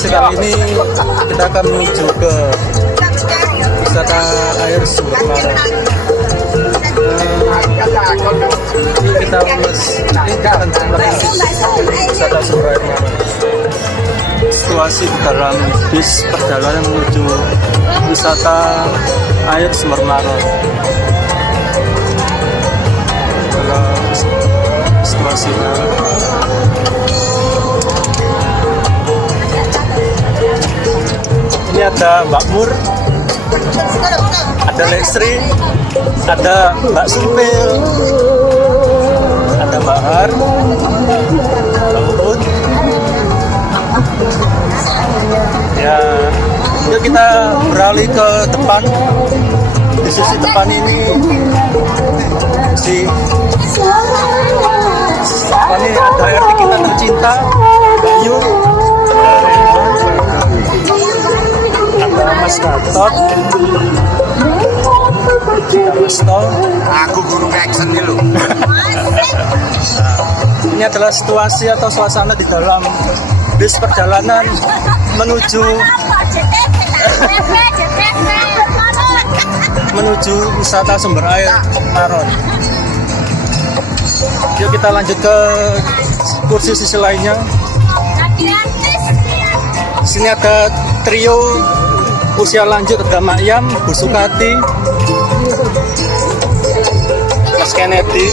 lokasi kali ini kita akan menuju ke wisata air Sumber Maron. Ini kita akan melewati wisata Sumber Air Maron. Situasi di dalam bis perjalanan menuju wisata air Sumber Maron. Adalah situasinya. Ini ada Mbak Mur, ada Lesri, ada Mbak Sumpil, ada Mbak Har, Mbak Uut. Ya, yuk kita beralih ke depan. Di sisi depan ini ini ada RT kita tercinta, Bayu, ada Mas Gatot, ada Mas Tol. Aku guru action nih lo. Ini adalah situasi atau suasana di dalam bis perjalanan menuju wisata Sumber Air Maron. Yuk kita lanjut ke kursi sisi lainnya. Di sini ada trio usia lanjut, ada Mak Yam, Bu Sukati, Mas Kennedy,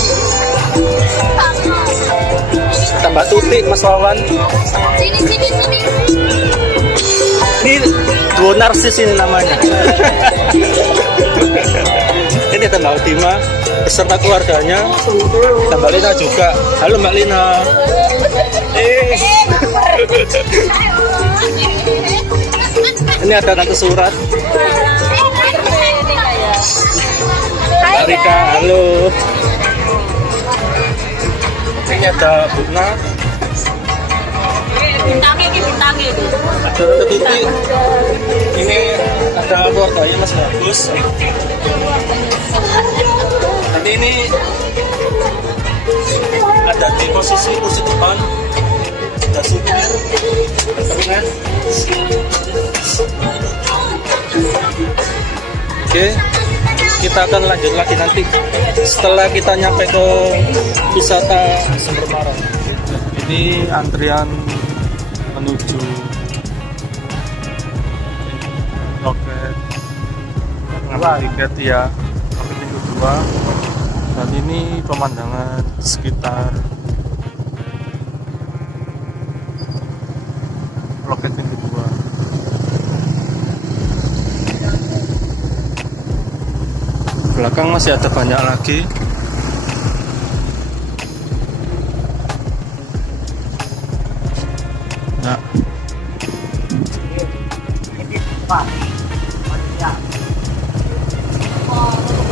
ada Mbak Tuti, Mas Wawan. Ini duo narsis ini namanya. Ini ada Mbak Udima beserta keluarganya, dan Mbak Lina juga. Halo Mbak Lina. Ini ada Tante Surat. Mbak Rika, halo. Ini ada Bunga. Ada Tante Tuti. Ini ada keluarganya Mas Bagus. Nanti ini ada di posisi kursi depan. Ada supir, pengen. Oke, kita akan lanjut lagi nanti setelah kita nyampe ke wisata Sumber Maron. Ini antrian menuju loket tiket ya, loket pintu 2. Dan ini pemandangan sekitar loket pintu 2. Belakang masih ada banyak lagi. Nah,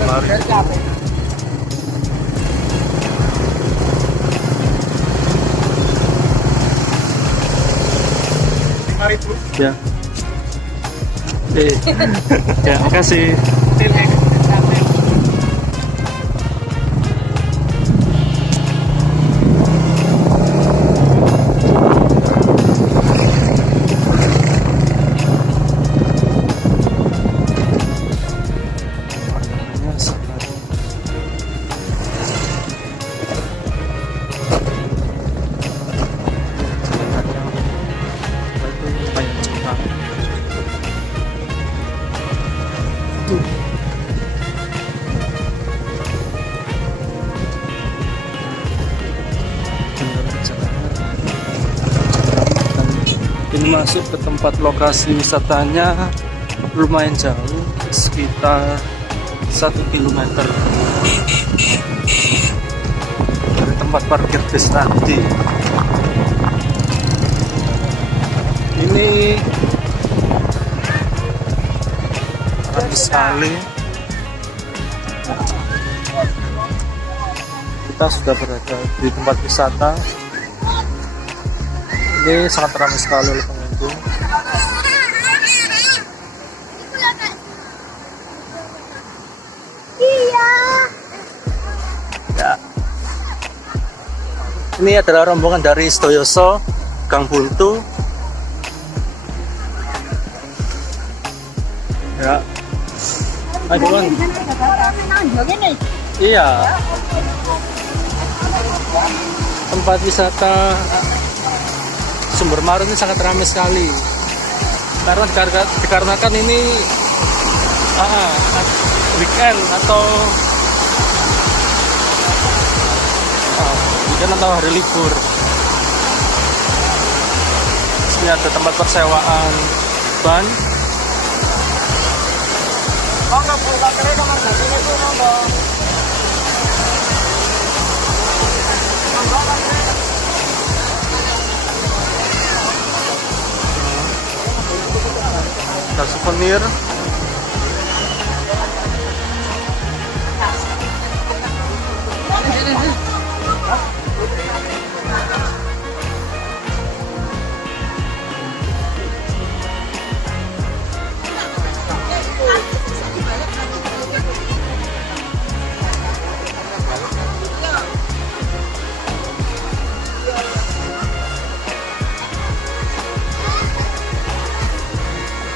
mari. Ya. Ya, makasih. Ini masuk ke tempat lokasi wisatanya lumayan jauh, sekitar 1 km dari tempat parkir bis tadi. Ini ramai sekali. Kita sudah berada di tempat wisata. Ini sangat ramai sekali oleh pengunjung. Iya. Ya. Ini adalah rombongan dari Setoyoso, Gang Buntu. Ay, doon. Iya. Tempat wisata Sumber Mara ini sangat ramai sekali. Karena dikarenakan ini weekend atau hari libur. Sini ada tempat persewaan ban. Ada souvenir.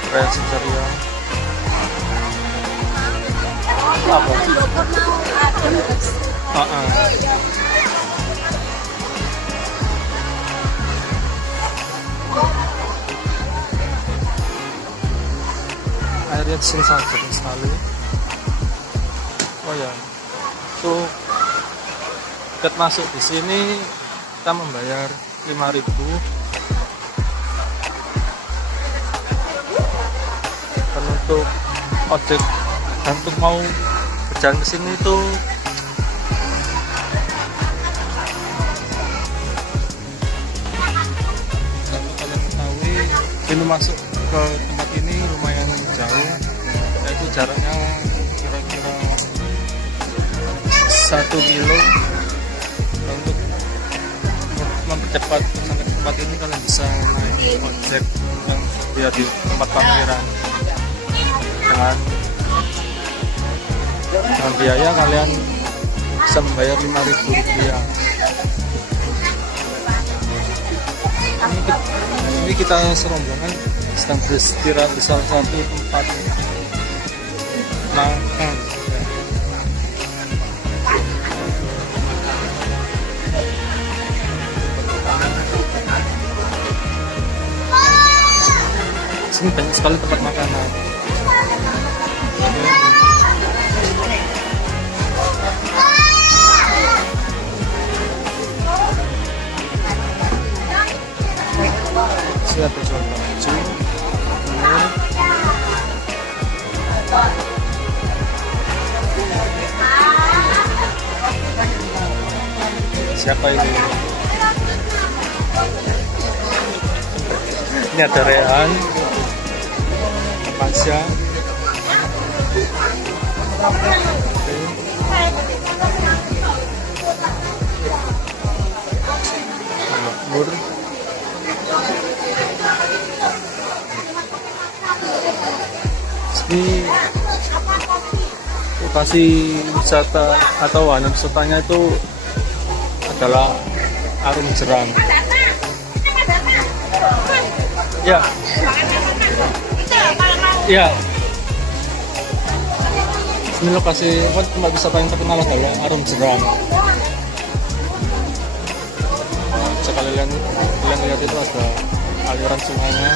Kreasi ceria. Apa? Airnya di sini sangat jernih sekali. Oh ya, tuh tiket masuk di sini kita membayar 5.000. Dan untuk ojek dan untuk mau berjalan ke sini itu kalau kalian ketahui pintu masuk ke tempat ini lumayan jauh, yaitu jaraknya kira-kira 1 kilo. Dan untuk mempercepat sampai ke tempat ini kalian bisa naik ojek yang dia di tempat parkiran dengan biaya kalian bisa membayar 5.000 rupiah. Ini kita serombongan sedang beristirahat di salah satu tempat makan. Sini banyak sekali tempat makanan. Sini ada jual baju, siapa ini? Ini ada Rehan, Pasya, Nur, ini lokasi wisata atau wahana wisatanya itu adalah Arum Jeram. Ya, ya. Ini lokasi tempat wisata yang terkenal adalah Arum Jeram. Sekali kalian lihat itu ada aliran sungainya.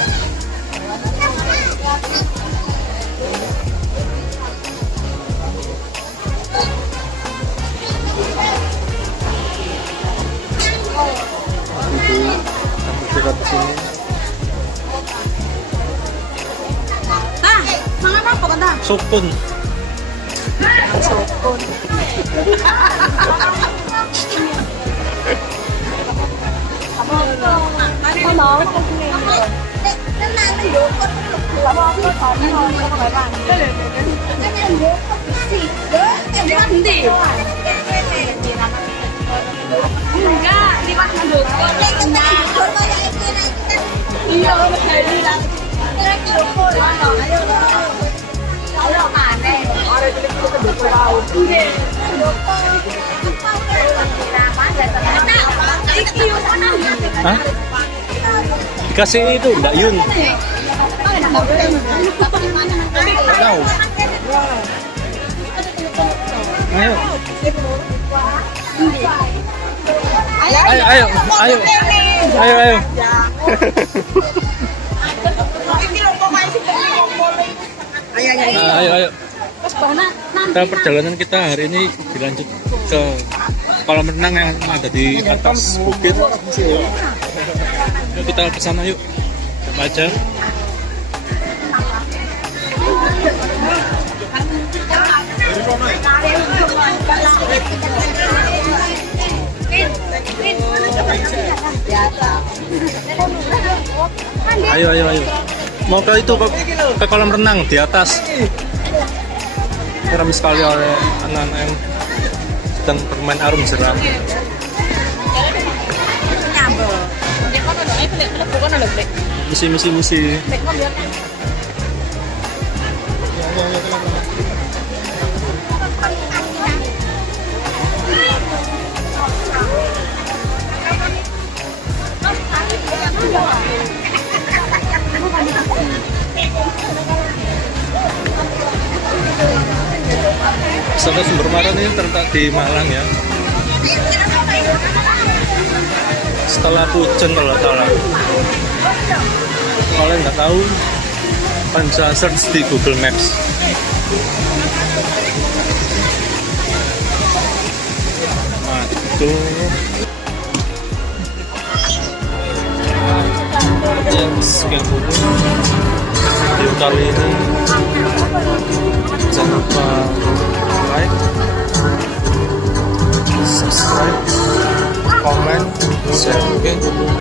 Ibu yang bergerak di sini. Sukun. Enggak, liwat mendukung. Iya, Hah? Dikasih itu Mbak Yun. Tahu. Ayo. Ayo, ayo, ayo. Ayo, ayo. Ayo, ayo. Kita perjalanan kita hari ini dilanjut ke kolam renang yang ada di atas bukit. Yuk kita ke sana yuk. Apa aja? Ayo, ayo, ayo. Mau ke itu ke kolam renang di atas. Ramai sekali oleh anak-anak yang sedang bermain arum jeram. Misi, misi, misi. Wisata Sumber Maran ini terletak di Malang ya. Setelah Pucen kalau salah. Kalau nggak tahu, kalian bisa search di Google Maps. Nah, itu ya, sekian dulu video kali ini.